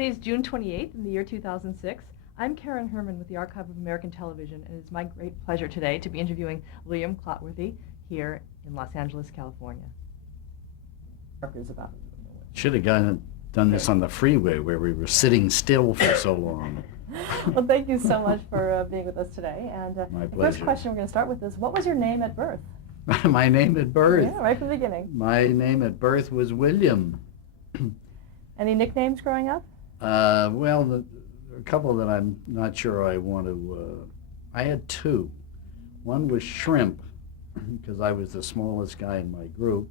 Today is June 28th in the year 2006. I'm Karen Herman with the Archive of American Television, and it's my great pleasure today to be interviewing William Clotworthy here in Los Angeles, California. About Should have done this on the freeway where we were sitting still for so long. Well, thank you so much for being with us today. And My the pleasure. first question we're going to start with is, what was your name at birth? My name at birth? Yeah, right from the beginning. My name at birth was William. Any nicknames growing up? Well, a couple that I'm not sure I want to, I had two. One was Shrimp, because I was the smallest guy in my group.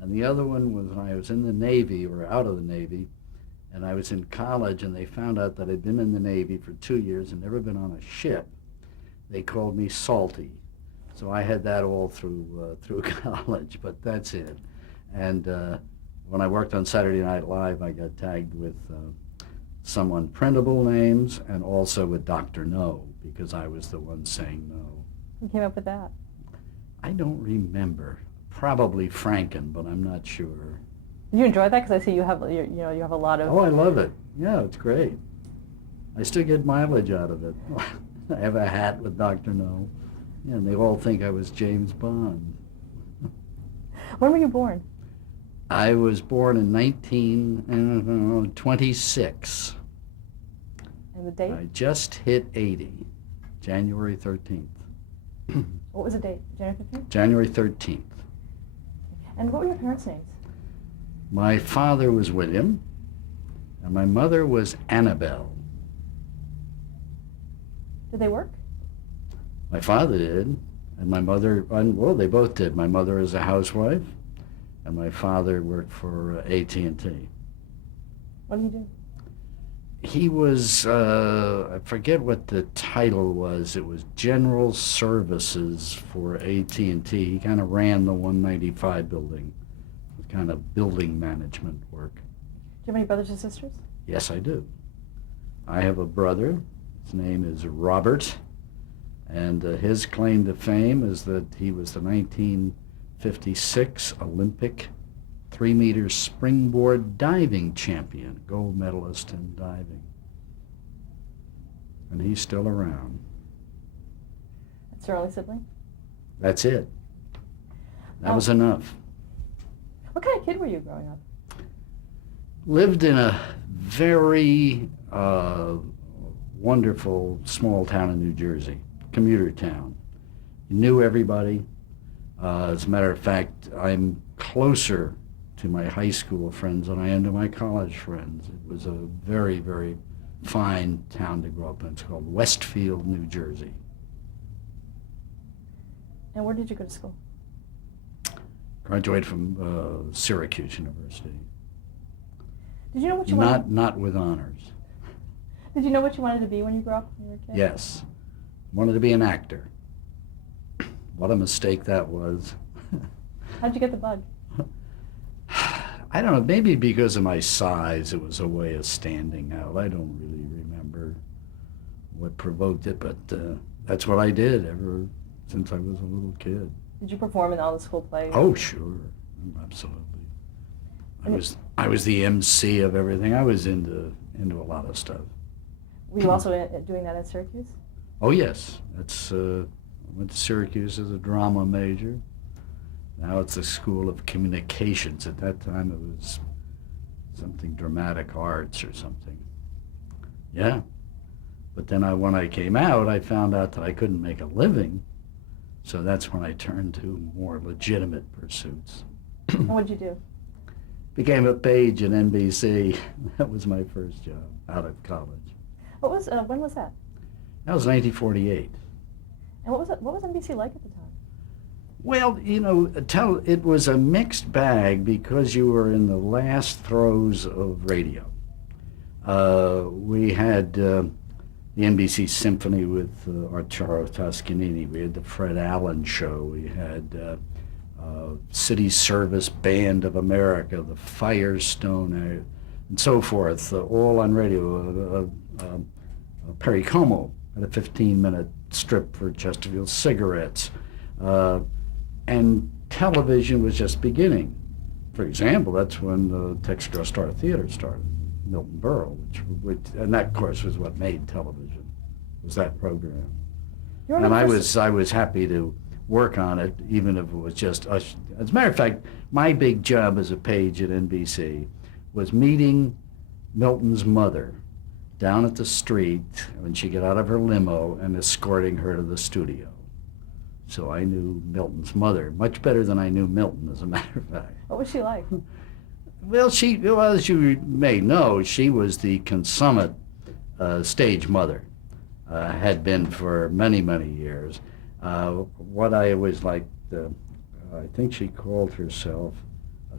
And the other one was when I was in the Navy, or out of the Navy, and I was in college, and they found out that I'd been in the Navy for 2 years and never been on a ship. They called me Salty. So I had that all through college, but that's it. And when I worked on Saturday Night Live, I got tagged with some unprintable names and also with Dr. No, because I was the one saying no. Who came up with that? I don't remember. Probably Franken, but I'm not sure. Did you enjoy that? Because I see you have, you have a lot of... Oh, I love it. Yeah, it's great. I still get mileage out of it. I have a hat with Dr. No, and they all think I was James Bond. When were you born? I was born in 1926. And the date? I just hit 80, January 13th. What was the date? January 15th? January 13th. And what were your parents' names? My father was William, and my mother was Annabelle. Did they work? My father did, and my mother, well, they both did. My mother is a housewife, and my father worked for AT&T. What did he do? He was, I forget what the title was. It was General Services for AT&T. He kind of ran the 195 building, kind of building management work. Do you have any brothers and sisters? Yes, I do. I have a brother. His name is Robert, and his claim to fame is that he was the 1956 Olympic 3-meter springboard diving champion, gold medalist in diving. And he's still around. That's your only sibling? That's it. That was enough. What kind of kid were you growing up? Lived in a very wonderful small town in New Jersey, commuter town. Knew everybody. As a matter of fact, I'm closer to my high school friends than I am to my college friends. It was a very, very fine town to grow up in. It's called Westfield, New Jersey. And where did you go to school? Graduated from Syracuse University. Did you know what you wanted? Not with honors. Did you know what you wanted to be when you grew up when you were a kid? Yes. Wanted to be an actor. What a mistake that was. How'd you get the bug? I don't know, maybe because of my size, it was a way of standing out. I don't really remember what provoked it, but that's what I did ever since I was a little kid. Did you perform in all the school plays? Oh, sure, absolutely. I was the MC of everything. I was into a lot of stuff. Were you also doing that at Syracuse? Oh yes, that's. I went to Syracuse as a drama major. Now it's a school of communications. At that time, it was something dramatic arts or something. Yeah, but then when I came out, I found out that I couldn't make a living. So that's when I turned to more legitimate pursuits. And what did you do? Became a page at NBC. That was my first job out of college. When was that? That was 1948. And what was NBC like at the time? Well, it was a mixed bag because you were in the last throes of radio. We had the NBC Symphony with Arturo Toscanini. We had the Fred Allen Show. We had City Service Band of America, the Firestone, and so forth, all on radio. Perry Como had a 15-minute strip for Chesterfield cigarettes. And television was just beginning. For example, that's when the Texas Star Theater started. Milton Berle, and that, of course, was what made television, was that program. And I was happy to work on it, even if it was just us. As a matter of fact, my big job as a page at NBC was meeting Milton's mother down at the street when she got out of her limo and escorting her to the studio. So I knew Milton's mother much better than I knew Milton, as a matter of fact. What was she like? Well, as you may know, she was the consummate stage mother, had been for many, many years. What I always liked, I think she called herself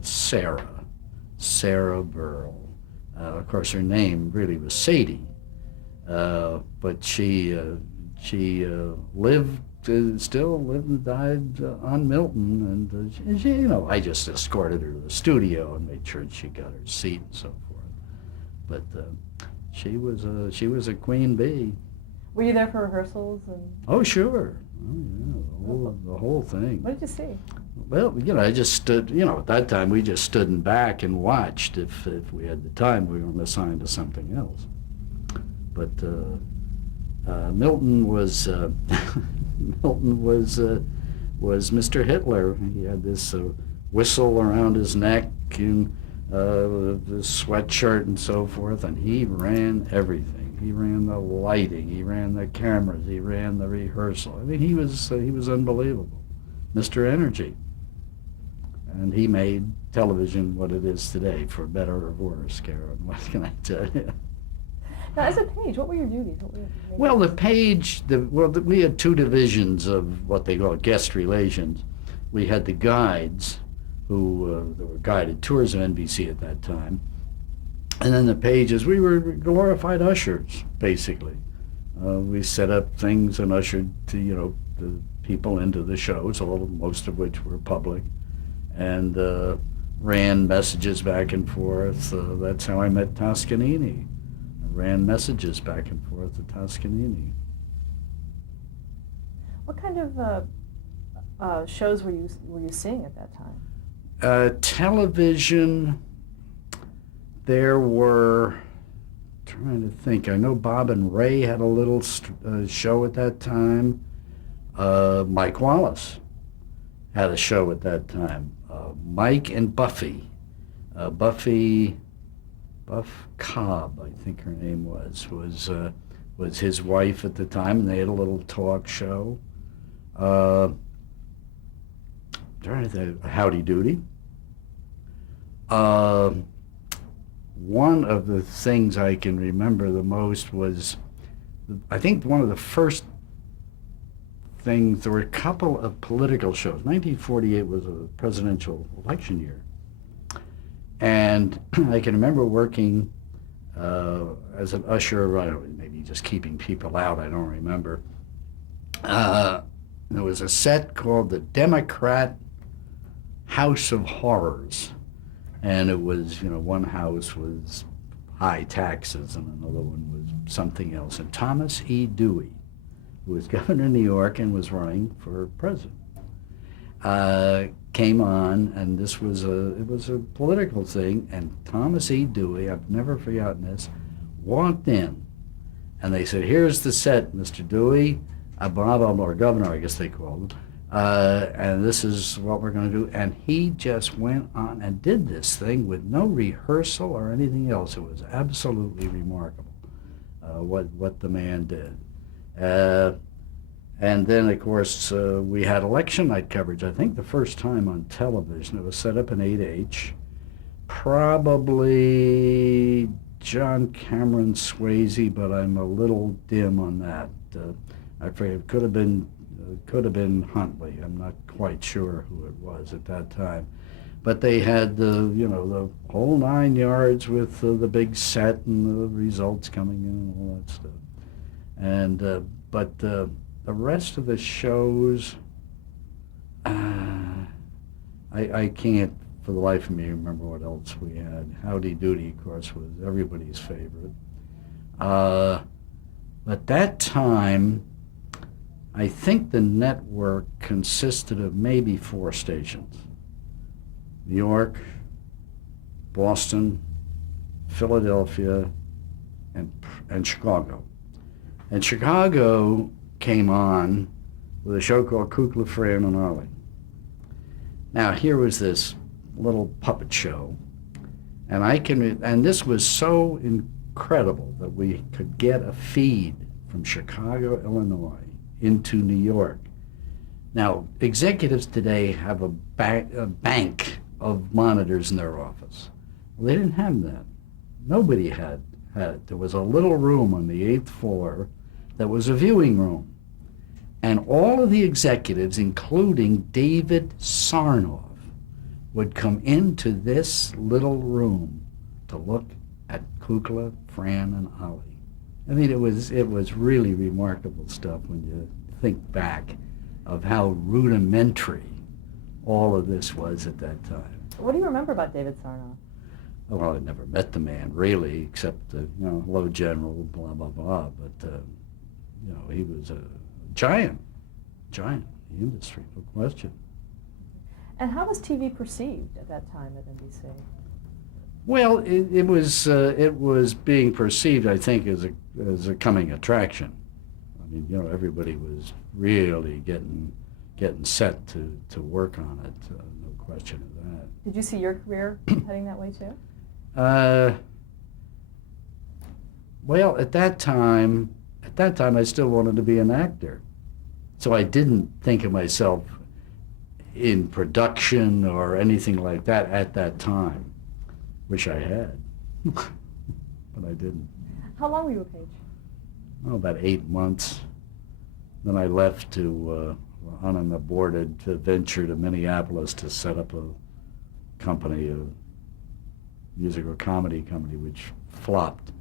Sarah Burrell. Of course, her name really was Sadie, but she still lived and died on Milton, and she, I just escorted her to the studio and made sure she got her seat and so forth. But she was a queen bee. Were you there for rehearsals? Oh, sure. Oh, yeah, the whole thing. What did you see? Well, I just stood, at that time we just stood in back and watched. If we had the time, we were assigned to something else. But Milton was was Mr. Hitler. He had this whistle around his neck and this sweatshirt and so forth, and he ran everything. He ran the lighting, he ran the cameras, he ran the rehearsal. I mean, he was unbelievable, Mr. Energy. And he made television what it is today, for better or worse, Karen. What can I tell you? Now, as a page, what were your duties? Well, the page, we had two divisions of what they call guest relations. We had the guides, who there were guided tours of NBC at that time. And then the pages, we were glorified ushers, basically. We set up things and ushered the people into the shows, most of which were public, and ran messages back and forth. That's how I met Toscanini. I ran messages back and forth to Toscanini. What kind of shows were you seeing at that time? Television. There were, trying to think, I know Bob and Ray had a little show at that time. Mike Wallace had a show at that time. Mike and Buffy. Buff Cobb, I think her name was his wife at the time, and they had a little talk show. Trying to think, Howdy Doody. One of the things I can remember the most was, I think one of the first things, there were a couple of political shows. 1948 was a presidential election year. And I can remember working as an usher, I don't know, maybe just keeping people out, I don't remember. There was a set called the Democrat House of Horrors. And it was, one house was high taxes and another one was something else. And Thomas E. Dewey, who was governor of New York and was running for president, came on, and it was a political thing, and Thomas E. Dewey, I've never forgotten this, walked in, and they said, "Here's the set, Mr. Dewey," blah, blah, blah, or governor, I guess they called him. And this is what we're going to do. And he just went on and did this thing with no rehearsal or anything else. It was absolutely remarkable what the man did. And then, of course, we had election night coverage. I think the first time on television. It was set up in 8H. Probably John Cameron Swayze, but I'm a little dim on that. I forget, it could have been Huntley. I'm not quite sure who it was at that time. But they had the whole 9 yards with the big set and the results coming in and all that stuff. And but the rest of the shows, I can't for the life of me remember what else we had. Howdy Doody, of course, was everybody's favorite. At that time, I think the network consisted of maybe 4 stations. New York, Boston, Philadelphia, and Chicago. And Chicago came on with a show called Kukla, Fran, and Ollie. Now, here was this little puppet show, and this was so incredible that we could get a feed from Chicago, Illinois, into New York. Now, executives today have a bank of monitors in their office. Well, they didn't have that. Nobody had it. There was a little room on the 8th floor that was a viewing room. And all of the executives, including David Sarnoff, would come into this little room to look at Kukla, Fran, and Ollie. I mean, it was really remarkable stuff when you think back of how rudimentary all of this was at that time. What do you remember about David Sarnoff? Well, I never met the man, really, except, hello, General, blah, blah, blah. But, he was a giant in the industry, no question. And how was TV perceived at that time at NBC? Well, it was being perceived, I think, as a coming attraction. I mean, everybody was really getting set to work on it, no question of that. Did you see your career heading that way too? Well, at that time, I still wanted to be an actor. So I didn't think of myself in production or anything like that at that time. Wish I had, but I didn't. How long were you with Page? Oh, about 8 months. Then I left on an aborted venture to Minneapolis to set up a company, a musical comedy company, which flopped.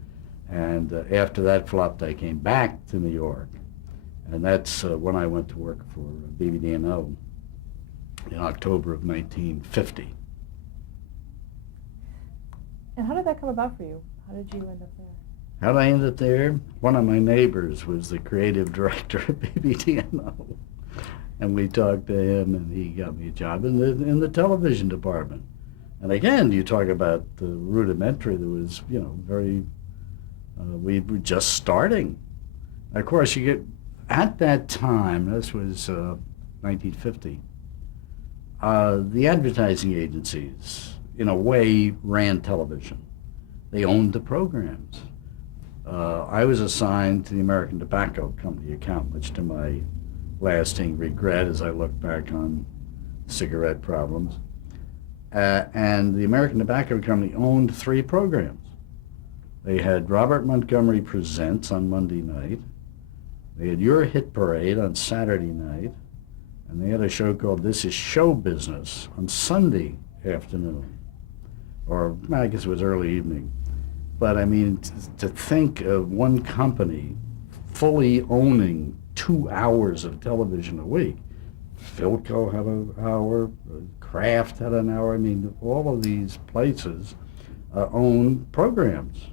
And after that flopped, I came back to New York. And that's when I went to work for BBD&O in October of 1950. And how did that come about for you? How did you end up there? How did I end up there? One of my neighbors was the creative director at BBD&O. And we talked to him, and he got me a job in the television department. And again, you talk about the rudimentary, there was, very, we were just starting. Of course, at that time, this was 1950, the advertising agencies, in a way, ran television. They owned the programs. I was assigned to the American Tobacco Company account, much to my lasting regret as I look back on cigarette problems. And the American Tobacco Company owned 3 programs. They had Robert Montgomery Presents on Monday night. They had Your Hit Parade on Saturday night. And they had a show called This Is Show Business on Sunday afternoon. Or I guess it was early evening. But I mean, to think of one company fully owning 2 hours of television a week. Philco had an hour, Kraft had an hour. I mean, all of these places own programs.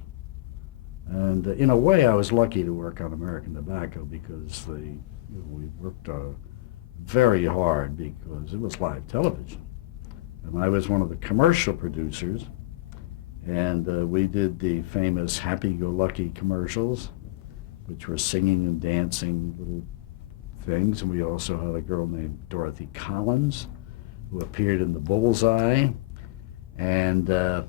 And in a way, I was lucky to work on American Tobacco because we worked very hard because it was live television. And I was one of the commercial producers. And we did the famous Happy-Go-Lucky commercials, which were singing and dancing little things. And we also had a girl named Dorothy Collins, who appeared in the Bullseye. And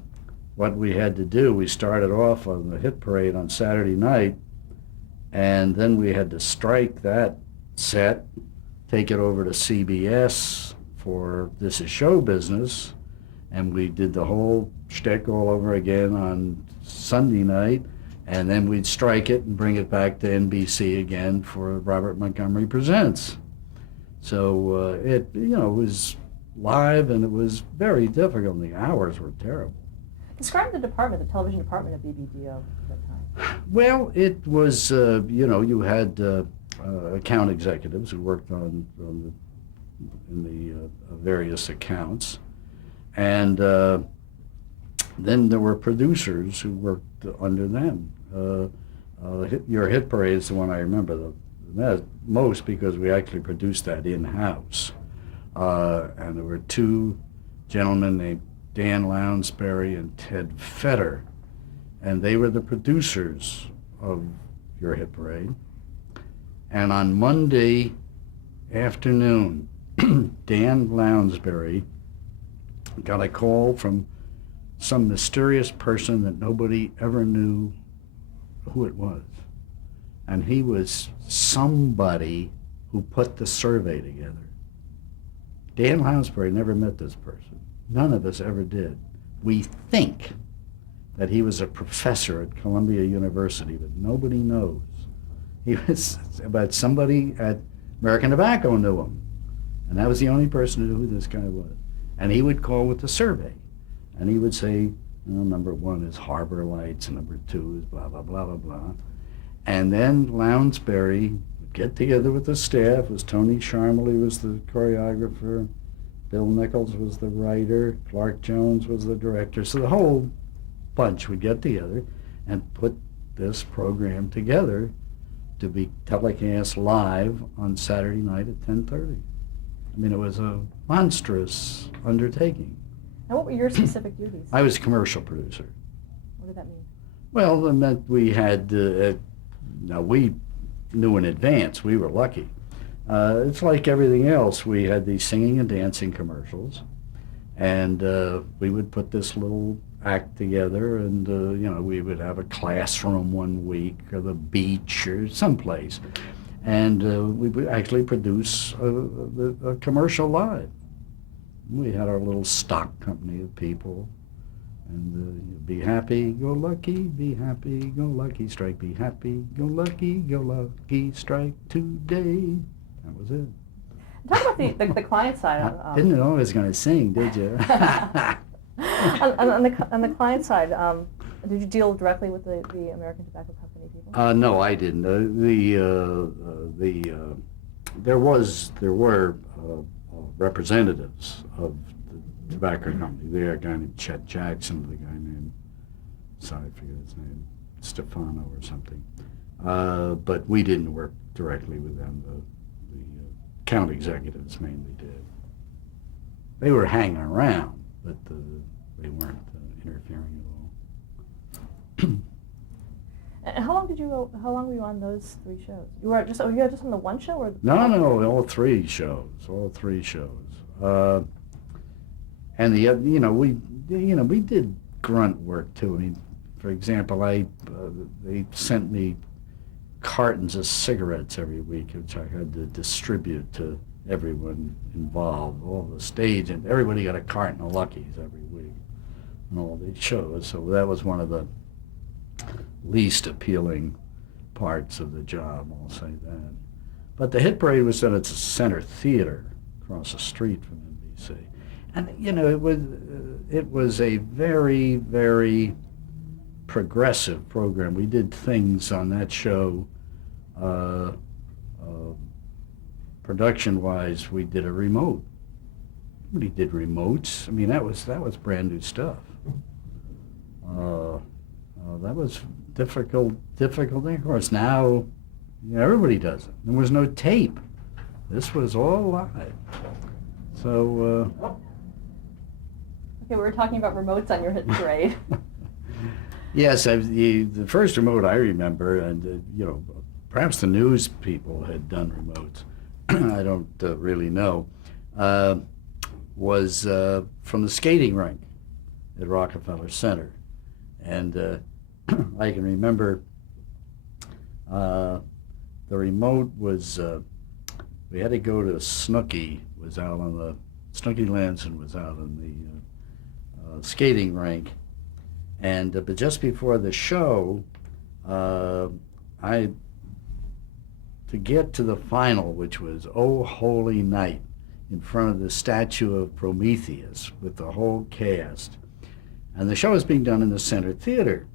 what we had to do, we started off on the hit parade on Saturday night, and then we had to strike that set, take it over to CBS for This Is Show Business, and we did the whole shtick all over again on Sunday night, and then we'd strike it and bring it back to NBC again for Robert Montgomery Presents. So it was live, and it was very difficult. The hours were terrible. Describe the department, the television department at BBDO at that time. Well, it was, you had account executives who worked in the various accounts. And then there were producers who worked under them. Your Hit Parade is the one I remember the most because we actually produced that in-house. And there were 2 gentlemen named Dan Lounsbury and Ted Fetter. and they were the producers of your hit parade. And on Monday afternoon, Dan Lounsbury got a call from some mysterious person that nobody ever knew who it was. And he was somebody who put the survey together. Dan Lounsbury never met this person. None of us ever did. We think that he was a professor at Columbia University, but nobody knows. But somebody at American Tobacco knew him. And that was the only person who knew who this guy was. And he would call with the survey. And he would say, number 1 is Harbor Lights, and number 2 is blah, blah, blah, blah, blah. And then Lounsbury would get together with the staff. It was Tony Sharmley was the choreographer, Bill Nichols was the writer, Clark Jones was the director. So the whole bunch would get together and put this program together to be telecast live on Saturday night at 10:30. I mean, it was a monstrous undertaking. And what were your specific duties? I was a commercial producer. What did that mean? Well, it meant we had, now we knew in advance, we were lucky. It's like everything else. We had these singing and dancing commercials, and we would put this little act together, and we would have a classroom one week, or the beach, or someplace, and we would actually produce a commercial live. We had our little stock company of people, and be happy, go lucky, be happy, go lucky, strike, be happy, go lucky, strike today. That was it. Talk about the client side. Didn't know I was going to sing, did you? on the client side, did you deal directly with the American Tobacco Company people? No, I didn't. There were representatives of the tobacco company. There, a guy named Chet Jackson, the guy named, sorry, I forget his name, Stefano or something. But we didn't work directly with them. The account executives mainly did. They were hanging around, but they weren't interfering at all. And how long were you on those 3 shows? You were just on the one show, or? No, all 3 shows. And we did grunt work too. I mean, for example, they sent me cartons of cigarettes every week, which I had to distribute to everyone involved, all the stage, and everybody got a carton of Luckies every week on all these shows. So that was one of the least appealing parts of the job, I'll say that. But the hit parade was done at the Center Theater across the street from NBC. And, it was a very, very progressive program. We did things on that show, production-wise. We did a remote. We did remotes. I mean, that was brand new stuff. That was difficult thing. Of course, now everybody does it. There was no tape. This was all live. So. Okay, we were talking about remotes on your hit parade. Yes, the first remote I remember, and perhaps the news people had done remotes. I don't really know. Was from the skating rink at Rockefeller Center, and I can remember the remote was we had to go to Snooky. Was out on the Snooky Lanson was out on the skating rink. And but just before the show, to get to the final, which was "Oh Holy Night," in front of the statue of Prometheus with the whole cast, and the show was being done in the Center Theater,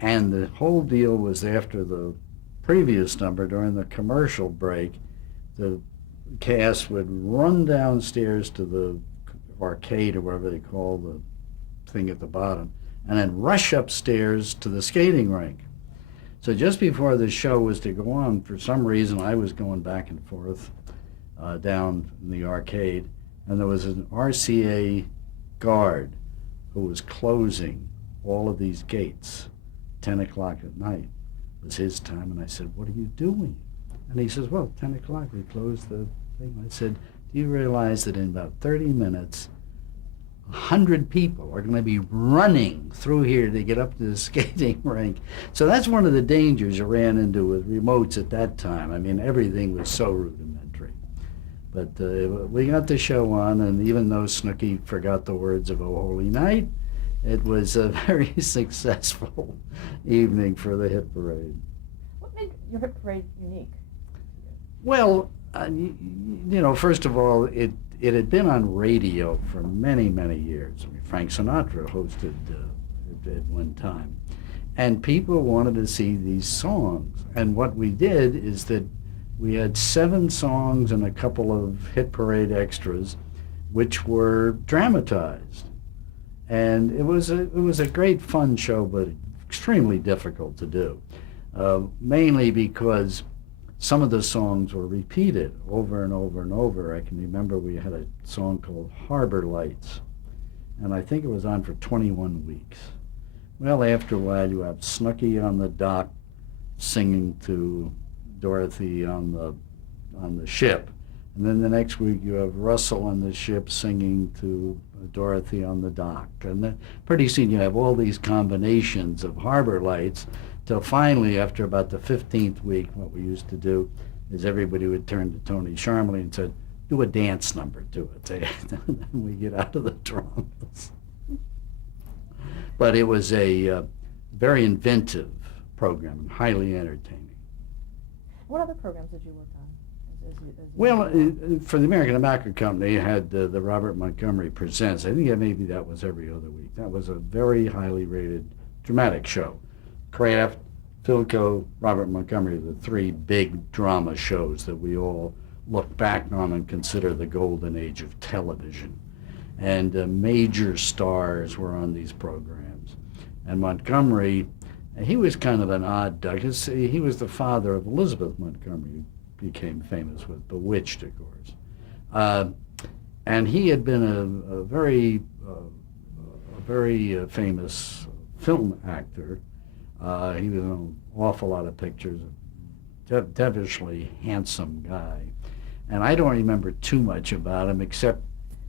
and the whole deal was after the previous number during the commercial break, the cast would run downstairs to the arcade or whatever they call the thing at the bottom, and then rush upstairs to the skating rink. So just before the show was to go on, for some reason I was going back and forth down in the arcade, and there was an RCA guard who was closing all of these gates. 10 o'clock at night was his time, and I said, "What are you doing?" And he says, "Well, 10 o'clock, we close the thing." I said, "Do you realize that in about 30 minutes, 100 people are going to be running through here to get up to the skating rink?" So that's one of the dangers you ran into with remotes at that time. I mean, everything was so rudimentary. But we got the show on, and even though Snooky forgot the words of "O Holy Night," it was a very successful evening for the hit parade. What made your hit parade unique? Well, first of all, it had been on radio for many, many years. I mean, Frank Sinatra hosted at one time. And people wanted to see these songs. And what we did is that we had 7 songs and a couple of hit parade extras, which were dramatized. And it was a great fun show, but extremely difficult to do, mainly because some of the songs were repeated over and over and over. I can remember we had a song called Harbor Lights, and I think it was on for 21 weeks. Well, after a while, you have Snooky on the dock singing to Dorothy on the ship. And then the next week you have Russell on the ship singing to Dorothy on the dock. And then pretty soon you have all these combinations of Harbor Lights, till finally, after about the 15th week, what we used to do is everybody would turn to Tony Sharmley and said, "Do a dance number to it." And then we get out of the dramas. But it was a very inventive program and highly entertaining. What other programs did you work on? Well, for the American Tobacco Company, it had the Robert Montgomery Presents. I think maybe that was every other week. That was a very highly rated dramatic show. Kraft, Philco, Robert Montgomery, the 3 big drama shows that we all look back on and consider the golden age of television. And major stars were on these programs. And Montgomery, he was kind of an odd duck. He was the father of Elizabeth Montgomery, who became famous with Bewitched, of course. And he had been a very famous film actor. He was in an awful lot of pictures, devilishly handsome guy. And I don't remember too much about him, except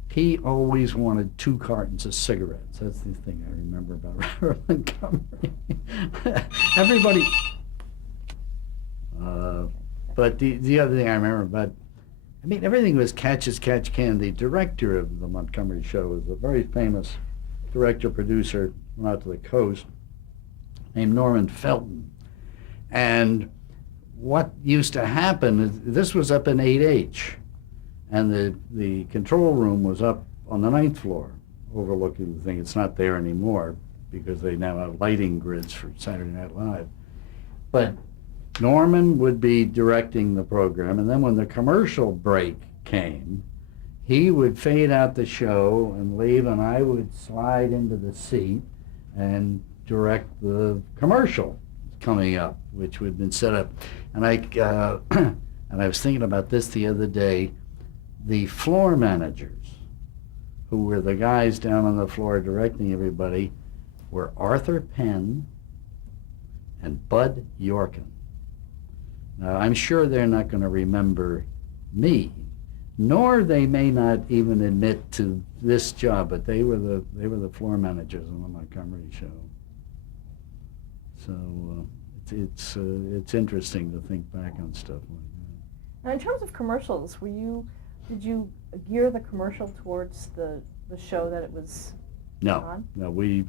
he always wanted 2 cartons of cigarettes. That's the thing I remember about Robert Montgomery. Everybody... but the other thing I remember about, I mean, everything was catch as catch can. The director of the Montgomery show was a very famous director-producer, went out to the coast, named Norman Felton. And what used to happen is, this was up in 8H, and the control room was up on the 9th floor, overlooking the thing. It's not there anymore because they now have lighting grids for Saturday Night Live. But Norman would be directing the program, and then when the commercial break came, he would fade out the show and leave, and I would slide into the seat and direct the commercial coming up, which had been set up. And I was thinking about this the other day. The floor managers, who were the guys down on the floor directing everybody, were Arthur Penn and Bud Yorkin. Now, I'm sure they're not going to remember me, nor they may not even admit to this job, but they were the floor managers on the Montgomery show. So it's interesting to think back on stuff like that. Now, in terms of commercials, did you gear the commercial towards the show that it was on? No, we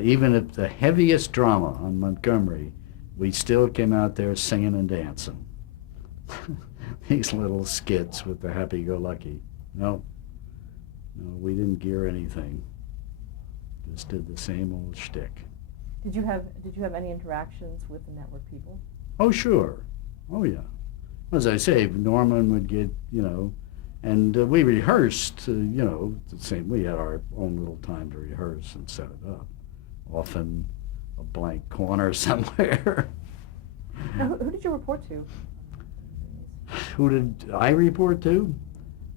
even at the heaviest drama on Montgomery, we still came out there singing and dancing. These little skits with the happy-go-lucky. No, we didn't gear anything. Just did the same old shtick. Did you have any interactions with the network people? Oh, sure. Oh, yeah. As I say, Norman would get, and we rehearsed, the same. We had our own little time to rehearse and set it up. Often a blank corner somewhere. Now, who did you report to? Who did I report to?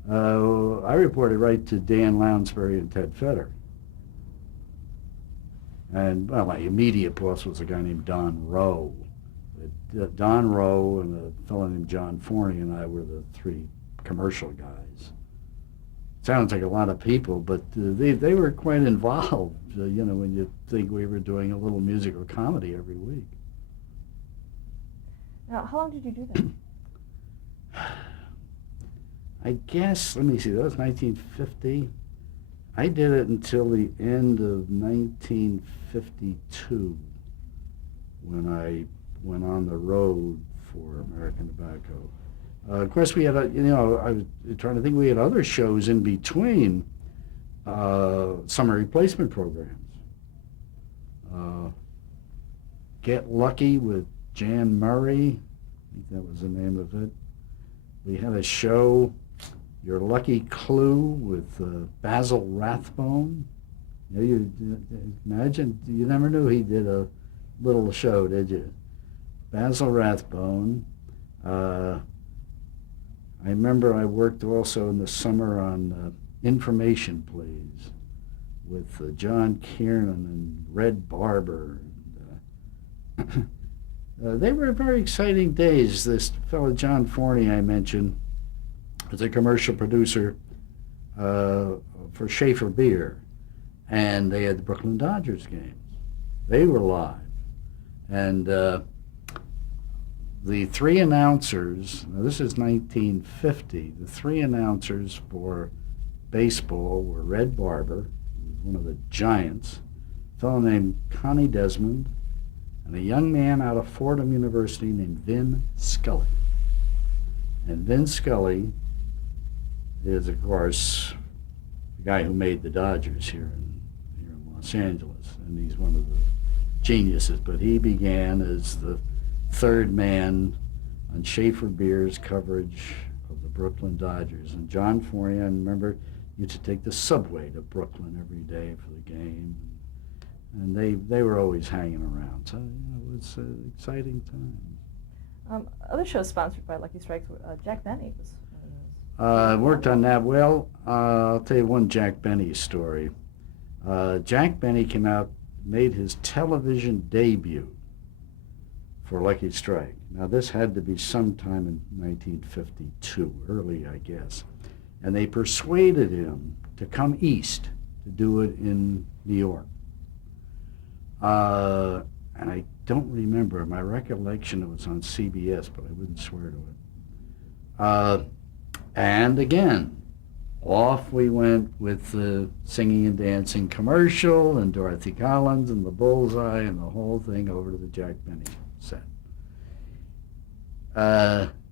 I reported right to Dan Lounsbury and Ted Fetter. And, well, my immediate boss was a guy named Don Rowe. Don Rowe and a fellow named John Forney and I were the three commercial guys. Sounds like a lot of people, but they were quite involved, when you think we were doing a little musical comedy every week. Now, how long did you do that? I guess, let me see, that was 1950. I did it until the end of 1952 when I went on the road for American Tobacco. Of course, we had, I was trying to think, we had other shows in between summer replacement programs. Get Lucky with Jan Murray, I think that was the name of it. We had a show, Your Lucky Clue, with Basil Rathbone. You imagine, you never knew he did a little show, did you? Basil Rathbone. I remember I worked also in the summer on Information Plays with John Kiernan and Red Barber. They were very exciting days. This fellow John Forney I mentioned was a commercial producer for Schaefer Beer, and they had the Brooklyn Dodgers games. They were live. And the three announcers, now this is 1950, the three announcers for baseball were Red Barber, who was one of the giants, a fellow named Connie Desmond, and a young man out of Fordham University named Vin Scully. And Vin Scully is, of course, the guy who made the Dodgers here in Los Angeles, and he's one of the geniuses, but he began as the third man on Schaefer Beer's coverage of the Brooklyn Dodgers. And John Forney, I remember, used to take the subway to Brooklyn every day for the game. And they were always hanging around. So it was an exciting time. Other shows sponsored by Lucky Strikes, Jack Benny was worked on that. Well, I'll tell you one Jack Benny story. Jack Benny came out, made his television debut for Lucky Strike. Now this had to be sometime in 1952, early I guess. And they persuaded him to come east to do it in New York. And I don't remember, my recollection it was on CBS, but I wouldn't swear to it. And again, off we went with the singing and dancing commercial and Dorothy Collins and the Bullseye and the whole thing over to the Jack Benny set.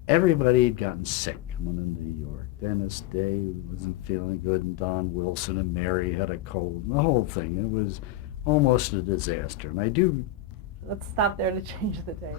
Everybody had gotten sick coming into New York. Dennis Day wasn't feeling good, and Don Wilson and Mary had a cold, and the whole thing. It was almost a disaster. And I do... Let's stop there to change the day.